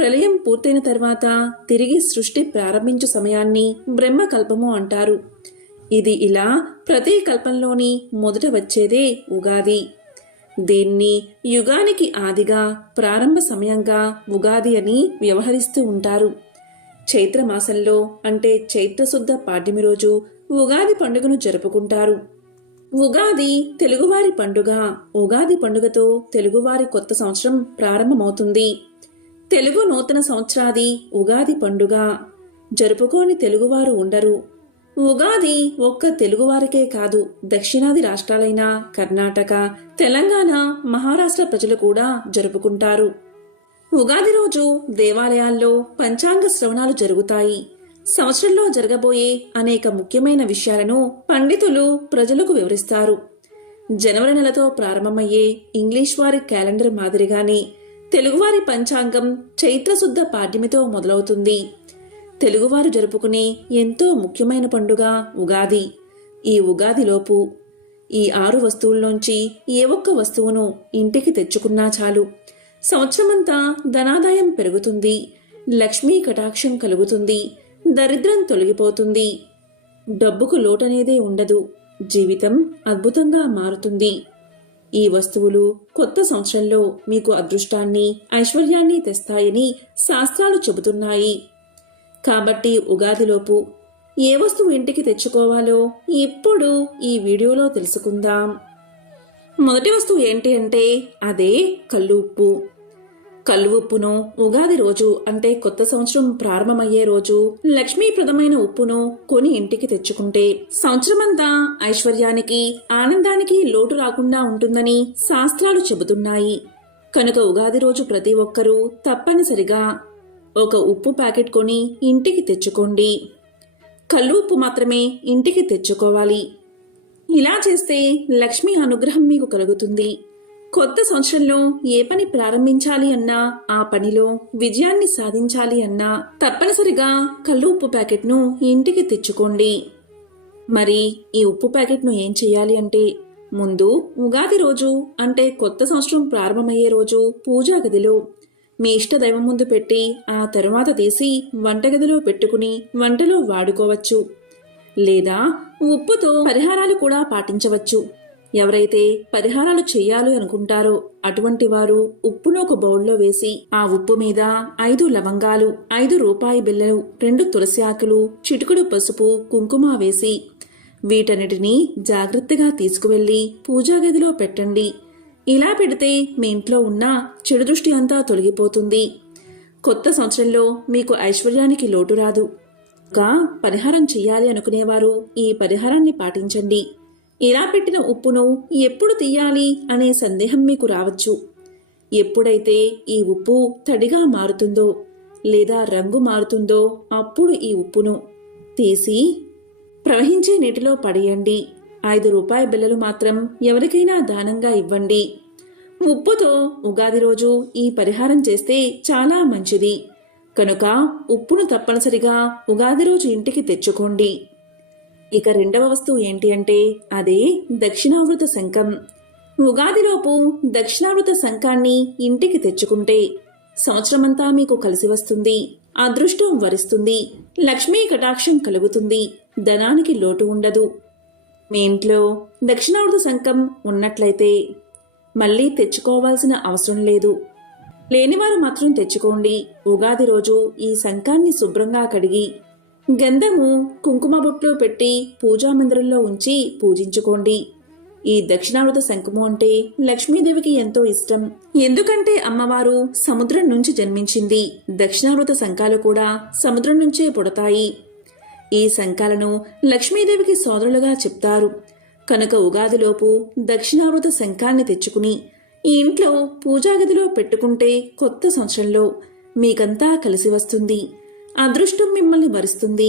ప్రళయం పూర్తయిన తర్వాత తిరిగి సృష్టి ప్రారంభించు సమయాన్ని బ్రహ్మకల్పము అంటారు. ఇది ఇలా ప్రతి కల్పంలోని మొదట వచ్చేదే ఉగాది. దీన్ని యుగానికి ఆదిగా, ప్రారంభ సమయంగా ఉగాది అని వ్యవహరిస్తూ ఉంటారు. చైత్రమాసంలో అంటే చైత్రశుద్ధ పాడ్యమి రోజు ఉగాది పండుగను జరుపుకుంటారు. ఉగాది తెలుగువారి పండుగ. ఉగాది పండుగతో తెలుగువారి కొత్త సంవత్సరం ప్రారంభమవుతుంది. తెలుగు నూతన సంవత్సరాది ఉగాది పండుగ జరుపుకోని తెలుగువారు ఉండరు. ఉగాది ఒక్క తెలుగువారికే కాదు, దక్షిణాది రాష్ట్రాలైన కర్ణాటక, తెలంగాణ, మహారాష్ట్ర ప్రజలు కూడా జరుపుకుంటారు. ఉగాది రోజు దేవాలయాల్లో పంచాంగ శ్రవణాలు జరుగుతాయి. సంవత్సరంలో జరగబోయే అనేక ముఖ్యమైన విషయాలను పండితులు ప్రజలకు వివరిస్తారు. జనవరి నెలతో ప్రారంభమయ్యే ఇంగ్లీష్ వారి క్యాలెండర్ మాదిరిగానే తెలుగువారి పంచాంగం చైత్రశుద్ధ పాడ్యమితో మొదలవుతుంది. తెలుగువారు జరుపుకునే ఎంతో ముఖ్యమైన పండుగ ఉగాది. ఈ ఉగాదిలోపు ఈ 6 వస్తువుల్లోంచి ఏ ఒక్క వస్తువును ఇంటికి తెచ్చుకున్నా చాలు, సంవత్సరమంతా ధనాదాయం పెరుగుతుంది, లక్ష్మీ కటాక్షం కలుగుతుంది, దరిద్రం తొలగిపోతుంది, డబ్బుకు లోటనేదే ఉండదు, జీవితం అద్భుతంగా మారుతుంది. ఈ వస్తువులు కొత్త సంవత్సరంలో మీకు అదృష్టాన్ని, ఐశ్వర్యాన్ని తెస్తాయని శాస్త్రాలు చెబుతున్నాయి. కాబట్టి ఉగాదిలోపు ఏ వస్తువు ఇంటికి తెచ్చుకోవాలో ఇప్పుడు ఈ వీడియోలో తెలుసుకుందాం. మొదటి వస్తువు ఏంటి అంటే అదే కల్లు ఉప్పు. కల్లు ఉప్పును ఉగాది రోజు అంటే కొత్త సంవత్సరం ప్రారంభమయ్యే రోజు లక్ష్మీప్రదమైన ఉప్పును కొని ఇంటికి తెచ్చుకుంటే సంవత్సరమంతా ఐశ్వర్యానికి, ఆనందానికి లోటు రాకుండా ఉంటుందని శాస్త్రాలు చెబుతున్నాయి. కనుక ఉగాది రోజు ప్రతి ఒక్కరూ తప్పనిసరిగా ఒక ఉప్పు ప్యాకెట్ కొని ఇంటికి తెచ్చుకోండి. కల్లు ఉప్పు మాత్రమే ఇంటికి తెచ్చుకోవాలి. ఇలా చేస్తే లక్ష్మీ అనుగ్రహం మీకు కలుగుతుంది. కొత్త సంవత్సరంలో ఏ పని ప్రారంభించాలి అన్నా, ఆ పనిలో విజయాన్ని సాధించాలి అన్నా తప్పనిసరిగా కల్లు ఉప్పు ప్యాకెట్ను ఇంటికి తెచ్చుకోండి. మరి ఈ ఉప్పు ప్యాకెట్ను ఏం చేయాలి అంటే, ముందు ఉగాది రోజు అంటే కొత్త సంవత్సరం ప్రారంభమయ్యే రోజు పూజా గదిలో మీ ఇష్టదైవం ముందు పెట్టి ఆ తరువాత తీసి వంటగదిలో పెట్టుకుని వంటలో వాడుకోవచ్చు. లేదా ఉప్పుతో పరిహారాలు కూడా పాటించవచ్చు. ఎవరైతే పరిహారాలు చెయ్యాలి అనుకుంటారో అటువంటి వారు ఉప్పును ఒక బౌల్లో వేసి ఆ ఉప్పు మీద 5 లవంగాలు, 5 రూపాయి బిళ్ళలు, 2 తులసి ఆకులు, చిటికెడు పసుపు, కుంకుమ వేసి వీటన్నిటినీ జాగ్రత్తగా తీసుకువెళ్లి పూజా గదిలో పెట్టండి. ఇలా పెడితే మీ ఇంట్లో ఉన్న చెడు దృష్టి అంతా తొలగిపోతుంది. కొత్త సంవత్సరంలో మీకు ఐశ్వర్యానికి లోటు రాదు. ఇంకా పరిహారం చెయ్యాలి అనుకునేవారు ఈ పరిహారాన్ని పాటించండి. ఇలా పెట్టిన ఉప్పును ఎప్పుడు తీయాలి అనే సందేహం మీకు రావచ్చు. ఎప్పుడైతే ఈ ఉప్పు తడిగా మారుతుందో లేదా రంగు మారుతుందో అప్పుడు ఈ ఉప్పును తీసి ప్రవహించే నీటిలో పడేయండి. 5 రూపాయి బిళ్ళలు మాత్రం ఎవరికైనా దానంగా ఇవ్వండి. ఉప్పుతో ఉగాది రోజు ఈ పరిహారం చేస్తే చాలా మంచిది. కనుక ఉప్పును తప్పనిసరిగా ఉగాది రోజు ఇంటికి తెచ్చుకోండి. ఇక రెండవ వస్తువు ఏంటి అంటే అదే దక్షిణావృత శంఖం. ఉగాదిలోపు దక్షిణావృత శంఖాన్ని ఇంటికి తెచ్చుకుంటే సంవత్సరమంతా మీకు కలిసి వస్తుంది, అదృష్టం వరిస్తుంది, లక్ష్మీ కటాక్షం కలుగుతుంది, ధనానికి లోటు ఉండదు. మీ ఇంట్లో దక్షిణావృత శంఖం ఉన్నట్లయితే మళ్ళీ తెచ్చుకోవాల్సిన అవసరం లేదు. లేనివారు మాత్రం తెచ్చుకోండి. ఉగాది రోజు ఈ శంఖాన్ని శుభ్రంగా కడిగి గంధము, కుంకుమ బొట్లు పెట్టి పూజా మందిరంలో ఉంచి పూజించుకోండి. ఈ దక్షిణావృత శంఖము అంటే లక్ష్మీదేవికి ఎంతో ఇష్టం. ఎందుకంటే అమ్మవారు సముద్రం నుంచి జన్మించింది. దక్షిణావృత శంఖాలు కూడా సముద్రం నుంచే పుడతాయి. ఈ శంఖాలను లక్ష్మీదేవికి సోదరులుగా చెప్తారు. కనుక ఉగాదిలోపు దక్షిణావృత శంఖాన్ని తెచ్చుకుని ఈ ఇంట్లో పూజాగదిలో పెట్టుకుంటే కొత్త సంవత్సరంలో మీకంతా కలిసి వస్తుంది, అదృష్టం మిమ్మల్ని వరిస్తుంది.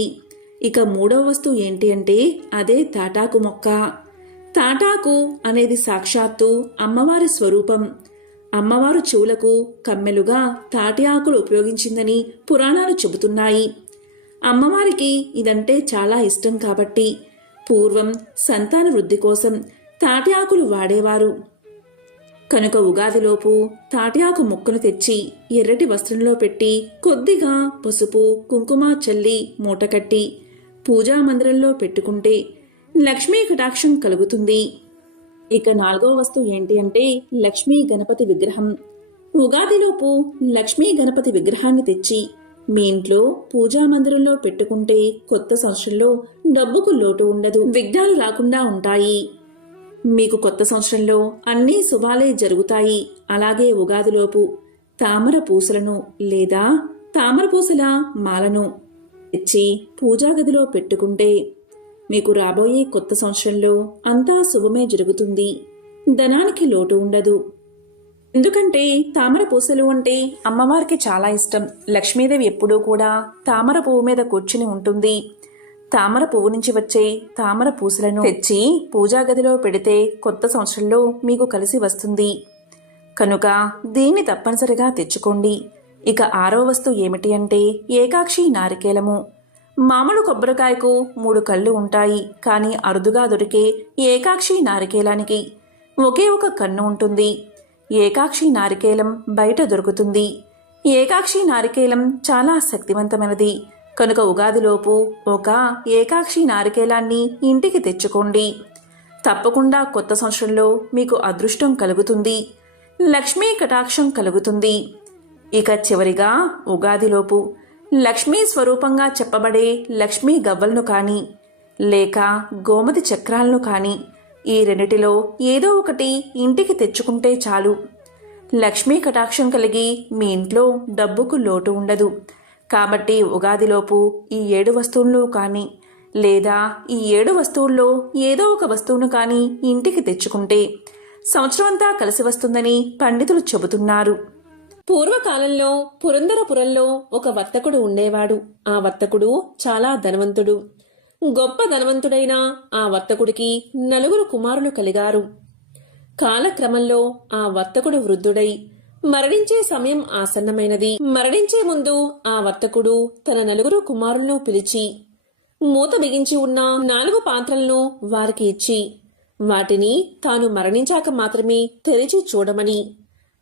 ఇక మూడవ వస్తువు ఏంటి అంటే అదే తాటాకు మొక్క. తాటాకు అనేది సాక్షాత్తు అమ్మవారి స్వరూపం. అమ్మవారు చెవులకు కమ్మెలుగా తాటి ఆకులు ఉపయోగించిందని పురాణాలు చెబుతున్నాయి. అమ్మవారికి ఇదంటే చాలా ఇష్టం కాబట్టి పూర్వం సంతాన వృద్ధి కోసం తాటి ఆకులు వాడేవారు. కనుక ఉగాదిలోపు తాటిఆకు ముక్కను తెచ్చి ఎర్రటి వస్త్రంలో పెట్టి కొద్దిగా పసుపు కుంకుమ చల్లి మూటకట్టి పూజా మందిరంలో పెట్టుకుంటే లక్ష్మీ కటాక్షం కలుగుతుంది. ఇక 4వ వస్తువు ఏంటి అంటే లక్ష్మీ గణపతి విగ్రహం. ఉగాదిలోపు లక్ష్మీ గణపతి విగ్రహాన్ని తెచ్చి మీ ఇంట్లో పూజా మందిరంలో పెట్టుకుంటే కొత్త సంవత్సరంలో డబ్బుకు లోటు ఉండదు, విఘ్నాలు రాకుండా ఉంటాయి. మీకు కొత్త సంవత్సరంలో అన్ని శుభాలే జరుగుతాయి. అలాగే ఉగాదిలోపు తామర పూసలను లేదా తామర పూసల మాలను తెచ్చి పూజా గదిలో పెట్టుకుంటే మీకు రాబోయే కొత్త సంవత్సరంలో అంతా శుభమే జరుగుతుంది, ధనానికి లోటు ఉండదు. ఎందుకంటే తామర పూసలు అంటే అమ్మవారికి చాలా ఇష్టం. లక్ష్మీదేవి ఎప్పుడూ కూడా తామర పువ్వు మీద కూర్చుని ఉంటుంది. తామర పువ్వు నుంచి వచ్చే తామర పూసలను తెచ్చి పూజా గదిలో పెడితే కొత్త సంవత్సరంలో మీకు కలిసి వస్తుంది. కనుక దీన్ని తప్పనిసరిగా తెచ్చుకోండి. ఇక 6వ వస్తువు ఏమిటి అంటే ఏకాక్షి నారికేలము. మామూలు కొబ్బరికాయకు 3 కళ్ళు ఉంటాయి, కానీ అరుదుగా దొరికే ఏకాక్షి నారికేలానికి ఒకే ఒక కన్ను ఉంటుంది. ఏకాక్షి నారికేలం బయట దొరుకుతుంది. ఏకాక్షి నారికేలం చాలా శక్తివంతమైనది. కనుక ఉగాదిలోపు ఒక ఏకాక్షి నారికేలాన్ని ఇంటికి తెచ్చుకోండి. తప్పకుండా కొత్త సంవత్సరంలో మీకు అదృష్టం కలుగుతుంది, లక్ష్మీ కటాక్షం కలుగుతుంది. ఇక చివరిగా ఉగాదిలోపు లక్ష్మీ స్వరూపంగా చెప్పబడే లక్ష్మీ గవ్వలను కానీ లేక గోమతి చక్రాలను కానీ ఈ రెండిటిలో ఏదో ఒకటి ఇంటికి తెచ్చుకుంటే చాలు. లక్ష్మీ కటాక్షం కలిగి మీ ఇంట్లో డబ్బుకు లోటు ఉండదు. కాబట్టి ఉగాదిలోపు ఈ 7 వస్తువుల్లో కానీ లేదా ఈ 7 వస్తువుల్లో ఏదో ఒక వస్తువును కానీ ఇంటికి తెచ్చుకుంటే సంవత్సరమంతా కలిసి వస్తుందని పండితులు చెబుతున్నారు. పూర్వకాలంలో పురందరపురంలో ఒక వర్తకుడు ఉండేవాడు. ఆ వర్తకుడు చాలా ధనవంతుడు. గొప్ప ధనవంతుడైన ఆ వర్తకుడికి 4 కుమారులు కలిగారు. కాలక్రమంలో ఆ వర్తకుడు వృద్ధుడై మరణించే సమయం ఆసన్నమైనది. మరణించే ముందు ఆ వర్తకుడు తన 4 కుమారులను పిలిచి మూత బిగించి ఉన్న 4 పాత్రలను వారికి ఇచ్చి వాటిని తాను మరణించాక మాత్రమే తెరిచి చూడమని,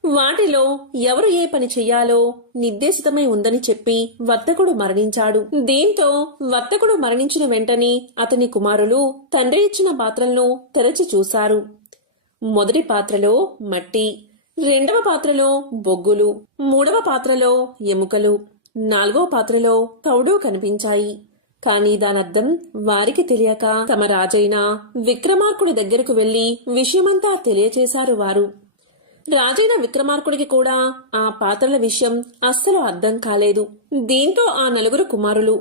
వాటిలో ఎవరు ఏ పని చెయ్యాలో నిర్దేశితమై ఉందని చెప్పి వర్తకుడు మరణించాడు. దీంతో వర్తకుడు మరణించిన వెంటనే అతని కుమారులు తండ్రి ఇచ్చిన పాత్రలను తెరచి చూశారు. మొదటి పాత్రలో మట్టి, 2వ పాత్రలో బొగ్గులు, 3వ పాత్రలో ఎముకలు, 4వ పాత్రలో తౌడు కనిపించాయి. కాని దానర్థం వారికి తెలియక తమ రాజైన విక్రమార్కుడి దగ్గరకు వెళ్లి విషయమంతా తెలియచేశారు వారు. రాజైన విక్రమార్కుడికి కూడా ఆ పాత్రల విషయం అస్సలు అర్థం కాలేదు. దీంతో ఆ 4 కుమారులు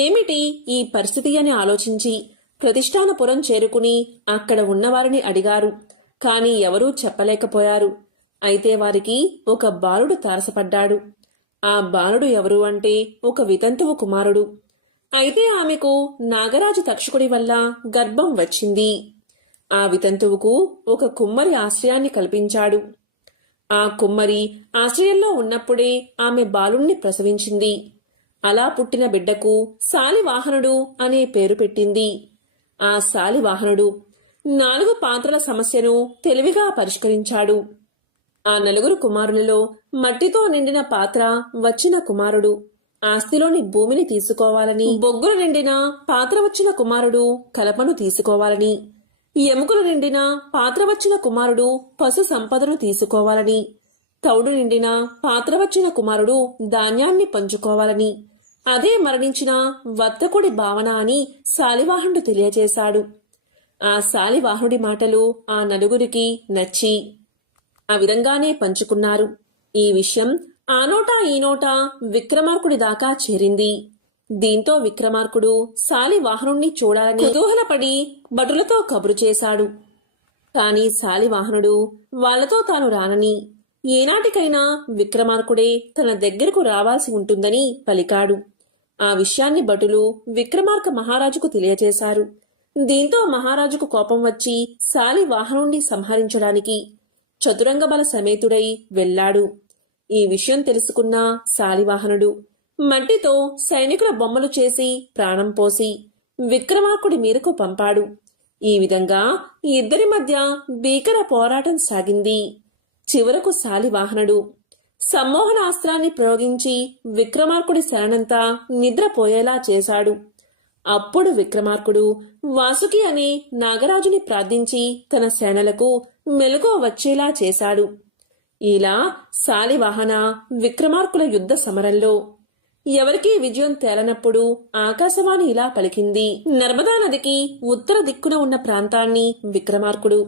ఏమిటి ఈ పరిస్థితి అని ఆలోచించి ప్రతిష్టానపురం చేరుకుని అక్కడ ఉన్నవారిని అడిగారు. కాని ఎవరూ చెప్పలేకపోయారు. అయితే వారికి ఒక బాలుడు తారసపడ్డాడు. ఆ బాలుడు ఎవరు అంటే ఒక వితంతువు కుమారుడు. అయితే ఆమెకు నాగరాజు తక్షకుడి వల్ల గర్భం వచ్చింది. ఆ వితంతువుకు ఒక కుమ్మరి ఆశ్రయాన్ని కల్పించాడు. ఆ కుమ్మరి ఆశ్రయంలో ఉన్నప్పుడే ఆమె బాలుణ్ణి ప్రసవించింది. అలా పుట్టిన బిడ్డకు శాలివాహనుడు అనే పేరు పెట్టింది. ఆ శాలివాహనుడు 4 పాత్రల సమస్యను తెలివిగా పరిష్కరించాడు. ఆ 4 కుమారులలో మట్టితో నిండిన పాత్ర వచ్చిన కుమారుడు ఆస్తిలోని భూమిని తీసుకోవాలని, బొగ్గులు నిండిన పాత్ర వచ్చిన కుమారుడు కలపను తీసుకోవాలని, ఎముకలు నిండిన పాత్ర వచ్చిన కుమారుడు పశు సంపదను తీసుకోవాలని, తౌడు నిండిన పాత్ర వచ్చిన కుమారుడు ధాన్యాన్ని పంచుకోవాలని, అదే మరణించిన వర్తకుడి భావన అని శాలివాహనుడు తెలియజేశాడు. ఆ శాలివాహనుడి మాటలు ఆ 4 నచ్చి ఆ విధంగానే పంచుకున్నారు. ఈ విషయం ఆ నోటా ఈ నోటా విక్రమార్కుడి దాకా చేరింది. దీంతో విక్రమార్కుడు శాలివాహనుణ్ణి చూడాలని కుతూహలపడి భటులతో కబురు చేశాడు. కాని శాలివాహనుడు వాళ్లతో తాను రానని, ఏనాటికైనా విక్రమార్కుడే తన దగ్గరకు రావాల్సి ఉంటుందని పలికాడు. ఆ విషయాన్ని భటులు విక్రమార్క మహారాజుకు తెలియజేశారు. దీంతో మహారాజుకు కోపం వచ్చి శాలివాహనుణ్ణి సంహరించడానికి చతురంగ బల సమేతుడై వెళ్లాడు. ఈ విషయం తెలుసుకున్న శాలివాహనుడు మట్టితో సైనికుల బొమ్మలు చేసి ప్రాణం పోసి విక్రమార్కుడి మీదకు పంపాడు. ఈ విధంగా ఇద్దరి మధ్య భీకర పోరాటం సాగింది. చివరకు శాలివాహనుడు సమ్మోహనాస్త్రాన్ని ప్రయోగించి విక్రమార్కుడి శరణంతా నిద్రపోయేలా చేశాడు. అప్పుడు విక్రమార్కుడు వాసుకి అనే నాగరాజుని ప్రార్థించి తన సేనలకు మెలకువ వచ్చేలా చేశాడు. ఇలా శాలివాహన విక్రమార్కుల యుద్ధ సమరంలో ఎవరికీ విజయం తేలనప్పుడు ఆకాశవాణి ఇలా పలికింది. నర్మదా నదికి ఉత్తర దిక్కున ఉన్న ప్రాంతాన్ని విక్రమార్కుడు,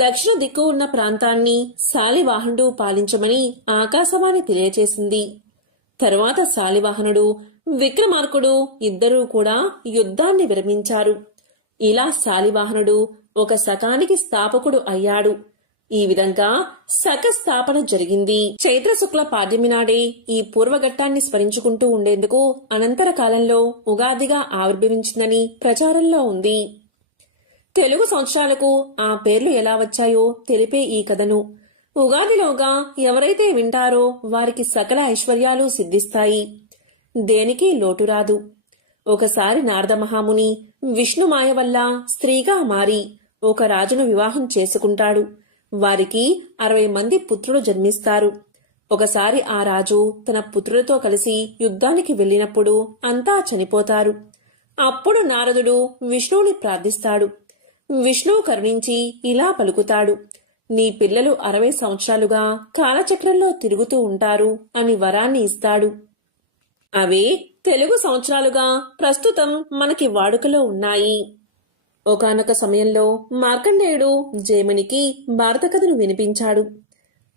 దక్షిణ దిక్కు ఉన్న ప్రాంతాన్ని శాలివాహనుడు పాలించమని ఆకాశవాణి తెలియచేసింది. తరువాత శాలివాహనుడు విక్రమార్కుడు ఇద్దరూ కూడా యుద్ధాన్ని విరమించారు. ఇలా శాలివాహనుడు ఒక శకానికి స్థాపకుడు అయ్యాడు. ఈ విధంగా శక స్థాపన జరిగింది. చైత్ర శుక్ల పాడ్యమి నాడే ఈ పూర్వఘట్టాన్ని స్మరించుకుంటూ ఉండేందుకు అనంతర కాలంలో ఉగాదిగా ఆవిర్భవించిందని ప్రచారంలో ఉంది. తెలుగు సంవత్సరాలకు ఆ పేర్లు ఎలా వచ్చాయో తెలిపే ఈ కథను ఉగాదిలోగా ఎవరైతే వింటారో వారికి సకల ఐశ్వర్యాలు సిద్ధిస్తాయి, దేనికి లోటు రాదు. ఒకసారి నారద మహాముని విష్ణుమాయ వల్ల స్త్రీగా మారి ఒక రాజును వివాహం చేసుకుంటాడు. వారికి 60 మంది పుత్రులు జన్మిస్తారు. ఒకసారి ఆ రాజు తన పుత్రులతో కలిసి యుద్ధానికి వెళ్ళినప్పుడు అంతా చనిపోతారు. అప్పుడు నారదుడు విష్ణువుని ప్రార్థిస్తాడు. విష్ణువు కరుణించి ఇలా పలుకుతాడు, నీ పిల్లలు 60 సంవత్సరాలుగా కాలచక్రంలో తిరుగుతూ ఉంటారు అని వరాన్ని ఇస్తాడు. అవే తెలుగు సంవత్సరాలుగా ప్రస్తుతం మనకి వాడుకలో ఉన్నాయి. ఒకానొక సమయంలో మార్కండేయుడు జైమినికి భారత కథను వినిపించాడు.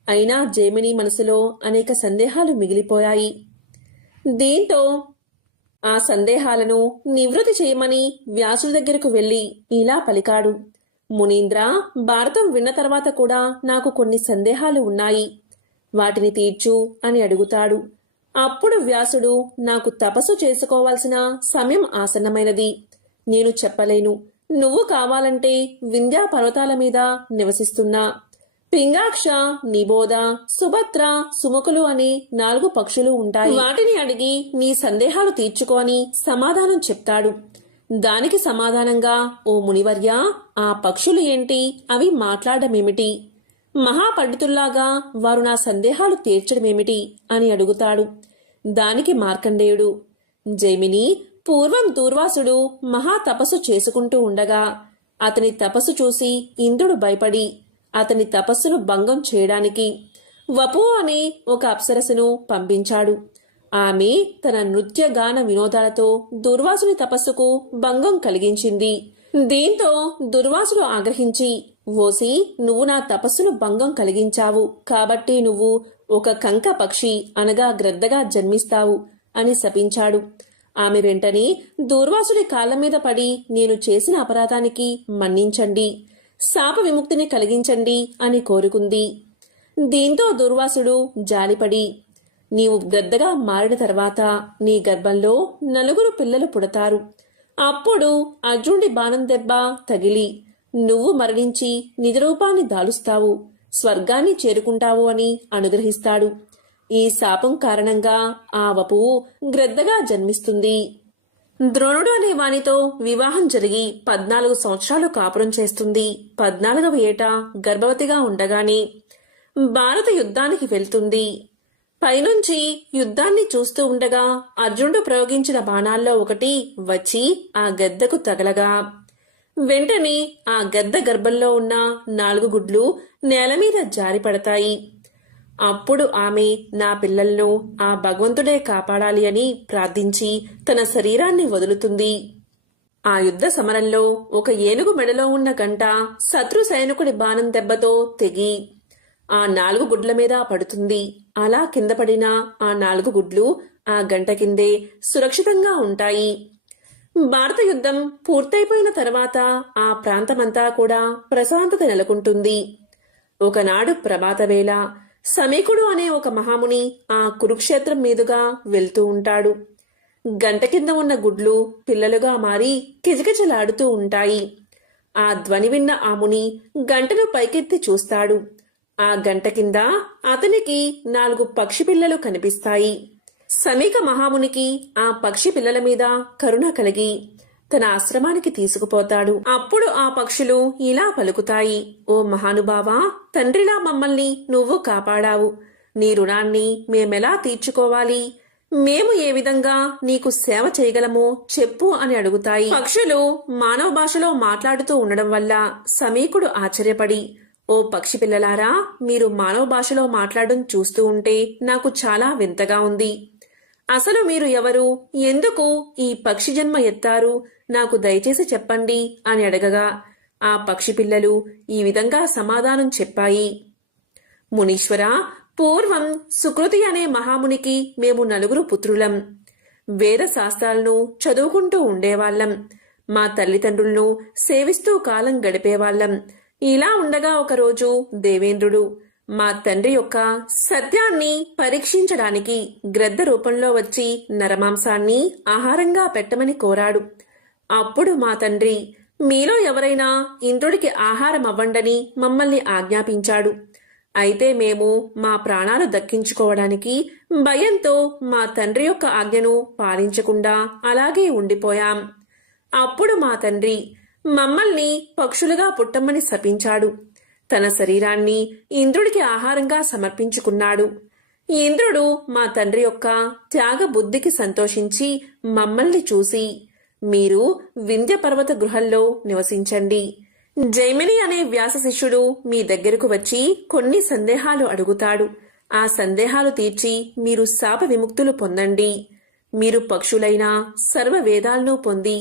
అయినా జైమిని మనసులో అనేక సందేహాలు మిగిలిపోయాయి. దీంతో ఆ సందేహాలను నివృత్తి చేయమని వ్యాసుడి దగ్గరకు వెళ్లి ఇలా పలికాడు. మునీంద్ర, భారతం విన్న తర్వాత కూడా నాకు కొన్ని సందేహాలు ఉన్నాయి, వాటిని తీర్చు అని అడుగుతాడు. అప్పుడు వ్యాసుడు, నాకు తపస్సు చేసుకోవాల్సిన సమయం ఆసన్నమైనది, నేను చెప్పలేను. నువ్వు కావాలంటే వింధ్యా పర్వతాల మీద నివసిస్తున్నా పింగాక్ష, నిబోధ, సుభద్ర, సుముఖులు అని 4 పక్షులు ఉంటాయి. వాటిని అడిగి నీ సందేహాలు తీర్చుకోని సమాధానం చెప్తాడు. దానికి సమాధానంగా, ఓ మునివర్య, ఆ పక్షులు ఏంటి, అవి మాట్లాడమేమిటి, మహాపండితుల్లాగా వారు నా సందేహాలు తీర్చడమేమిటి అని అడుగుతాడు. దానికి మార్కండేయుడు, జైమిని, పూర్వం దూర్వాసుడు మహా తపస్సు చేసుకుంటూ ఉండగా అతని తపస్సు చూసి ఇంద్రుడు భయపడి అతని తపస్సును భంగం చేయడానికి వపు అనే ఒక అప్సరసను పంపించాడు. ఆమె తన నృత్య గాన వినోదాలతో దుర్వాసుని తపస్సుకు భంగం కలిగించింది. దీంతో దుర్వాసుడు ఆగ్రహించి, ఓసి, నువ్వు నా తపస్సును భంగం కలిగించావు కాబట్టి నువ్వు ఒక కంక పక్షి అనగా గ్రద్దగా జన్మిస్తావు అని శపించాడు. ఆమె వెంటనే దూర్వాసుడి కాళ్ల మీద పడి, నేను చేసిన అపరాధానికి మన్నించండి, శాప విముక్తిని కలిగించండి అని కోరుకుంది. దీంతో దుర్వాసుడు జాలిపడి, నీవు గ్రద్దగా మారిన తర్వాత నీ గర్భంలో 4 పిల్లలు పుడతారు. అప్పుడు అర్జునుడి బాణం దెబ్బ తగిలి నువ్వు మరణించి నిజరూపాన్ని దాలుస్తావు, స్వర్గాన్ని చేరుకుంటావు అని అనుగ్రహిస్తాడు. ఈ శాపం కారణంగా ఆ వపువు గ్రద్దగా జన్మిస్తుంది. ద్రోణుడు అనే వానితో వివాహం జరిగి 14 సంవత్సరాలు కాపురం చేస్తుంది. 14వ ఏట గర్భవతిగా ఉండగానే భారత యుద్ధానికి వెళ్తుంది. పైనుంచి యుద్ధాన్ని చూస్తూ ఉండగా అర్జునుడు ప్రయోగించిన బాణాల్లో ఒకటి వచ్చి ఆ గద్దకు తగలగా వెంటనే ఆ గద్ద గర్భంలో ఉన్న 4 గుడ్లు నేల మీద జారిపడతాయి. అప్పుడు ఆమె నా పిల్లలను ఆ భగవంతుడే కాపాడాలి అని ప్రార్థించి తన శరీరాన్ని వదులుతుంది. ఆ యుద్ధ సమరంలో ఒక ఏనుగు మెడలో ఉన్న గంట శత్రు సైనికుడి బాణం దెబ్బతో తెగి ఆ 4 గుడ్ల మీద పడుతుంది. అలా కింద పడిన ఆ 4 గుడ్లు ఆ గంట కిందే సురక్షితంగా ఉంటాయి. భారత యుద్ధం పూర్తయిపోయిన తర్వాత ఆ ప్రాంతమంతా కూడా ప్రశాంతత నెలకొంటుంది. ఒకనాడు ప్రభాతవేళ సమీకుడు అనే ఒక మహాముని ఆ కురుక్షేత్రం మీదుగా వెళ్తూ ఉంటాడు. గంట కింద ఉన్న గుడ్లు పిల్లలుగా మారి కిజకిజలాడుతూ ఉంటాయి. ఆ ధ్వని విన్న ఆ ముని గంటను పైకెత్తి చూస్తాడు. ఆ గంట కింద అతనికి 4 పక్షి పిల్లలు కనిపిస్తాయి. సమీక మహామునికి ఆ పక్షి పిల్లల మీద కరుణ కలిగి తన ఆశ్రమానికి తీసుకుపోతాడు. అప్పుడు ఆ పక్షులు ఇలా పలుకుతాయి: ఓ మహానుభావా, తండ్రిలా మమ్మల్ని నువ్వు కాపాడావు. నీ రుణాన్ని మేమెలా తీర్చుకోవాలి? మేము ఏ విధంగా నీకు సేవ చేయగలమో చెప్పు అని అడుగుతాయి. పక్షులు మానవ భాషలో మాట్లాడుతూ ఉండడం వల్ల సమీకుడు ఆశ్చర్యపడి, ఓ పక్షి పిల్లలారా, మీరు మానవ భాషలో మాట్లాడడం చూస్తూ ఉంటే నాకు చాలా వింతగా ఉంది. అసలు మీరు ఎవరు? ఎందుకు ఈ పక్షి జన్మ ఎత్తారు? నాకు దయచేసి చెప్పండి అని అడగగా ఆ పక్షి పిల్లలు ఈ విధంగా సమాధానం చెప్పాయి: మునీశ్వర, పూర్వం సుకృతి అనే మహామునికి మేము 9 పుత్రులం. వేద శాస్త్రాలను చదువుకుంటూ ఉండేవాళ్లం. మా తల్లిదండ్రులను సేవిస్తూ కాలం గడిపేవాళ్లం. ఇలా ఉండగా ఒకరోజు దేవేంద్రుడు మా తండ్రి యొక్క సత్యాన్ని పరీక్షించడానికి గ్రద్ద రూపంలో వచ్చి నరమాంసాన్ని ఆహారంగా పెట్టమని కోరాడు. అప్పుడు మా తండ్రి, మీలో ఎవరైనా ఇంద్రుడికి ఆహారం అవ్వండని మమ్మల్ని ఆజ్ఞాపించాడు. అయితే మేము మా ప్రాణాలు దక్కించుకోవడానికి భయంతో మా తండ్రి యొక్క ఆజ్ఞను పాలించకుండా అలాగే ఉండిపోయాం. అప్పుడు మా తండ్రి మమ్మల్ని పక్షులుగా పుట్టమని శపించాడు. తన శరీరాన్ని ఇంద్రుడికి ఆహారంగా సమర్పించుకున్నాడు. ఇంద్రుడు మా తండ్రి యొక్క త్యాగ బుద్ధికి సంతోషించి మమ్మల్ని చూసి, మీరు వింధ్య పర్వత గృహంలో నివసించండి. జైమిని అనే వ్యాస శిష్యుడు మీ దగ్గరకు వచ్చి కొన్ని సందేహాలు అడుగుతాడు. ఆ సందేహాలు తీర్చి మీరు శాప విముక్తులు పొందండి. మీరు పక్షులైన సర్వ వేదాలను పొంది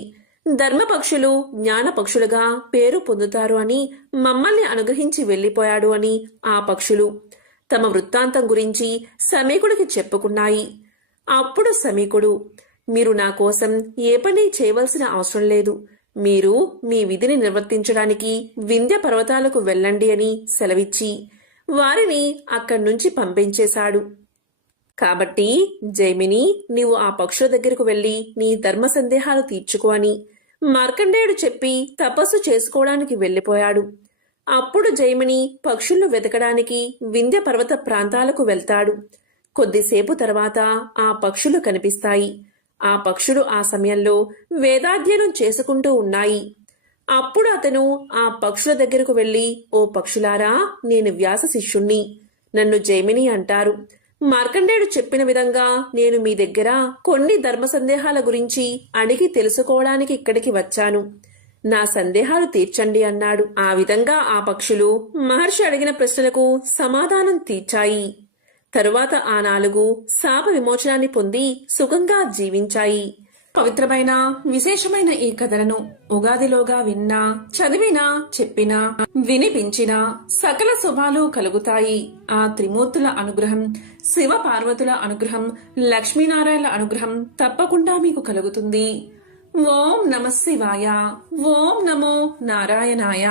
ధర్మపక్షులు జ్ఞానపక్షులుగా పేరు పొందుతారు అని మమ్మల్ని అనుగ్రహించి వెళ్లిపోయాడు అని ఆ పక్షులు తమ వృత్తాంతం గురించి సమీకుడికి చెప్పుకున్నాయి. అప్పుడు సమీకుడు, మీరు నా కోసం ఏ పని చేయవలసిన అవసరం లేదు. మీరు మీ విధిని నిర్వర్తించడానికి వింధ్య పర్వతాలకు వెళ్ళండి అని సెలవిచ్చి వారిని అక్కడి నుంచి పంపించేశాడు. కాబట్టి జైమిని, నీవు ఆ పక్షుల దగ్గరకు వెళ్లి నీ ధర్మ సందేహాలు తీర్చుకో అని మార్కండేయుడు చెప్పి తపస్సు చేసుకోవడానికి వెళ్లిపోయాడు. అప్పుడు జైమిని పక్షులను వెతకడానికి వింధ్య పర్వత ప్రాంతాలకు వెళ్తాడు. కొద్దిసేపు తర్వాత ఆ పక్షులు కనిపిస్తాయి. ఆ పక్షులు ఆ సమయంలో వేదాధ్యయనం చేసుకుంటూ ఉన్నాయి. అప్పుడు అతను ఆ పక్షుల దగ్గరకు వెళ్లి, ఓ పక్షులారా, నేను వ్యాస శిష్యుణ్ణి. నన్ను జైమిని అంటారు. మార్కండేయుడు చెప్పిన విధంగా నేను మీ దగ్గర కొన్ని ధర్మ సందేహాల గురించి అడిగి తెలుసుకోవడానికి ఇక్కడికి వచ్చాను. నా సందేహాలు తీర్చండి అన్నాడు. ఆ విధంగా ఆ పక్షులు మహర్షి అడిగిన ప్రశ్నలకు సమాధానం తీర్చాయి. తరువాత ఆ 4 శాప విమోచనాన్ని పొంది సుఖంగా జీవించాయి. పవిత్రమైన విశేషమైన ఈ కథలను ఉగాదిలోగా విన్నా, చదివినా, చెప్పినా, వినిపించినా సకల శుభాలు కలుగుతాయి. ఆ త్రిమూర్తుల అనుగ్రహం, శివ పార్వతుల అనుగ్రహం, లక్ష్మీనారాయణల అనుగ్రహం తప్పకుండా మీకు కలుగుతుంది. ఓం నమః శివాయ. ఓం నమో నారాయణాయ.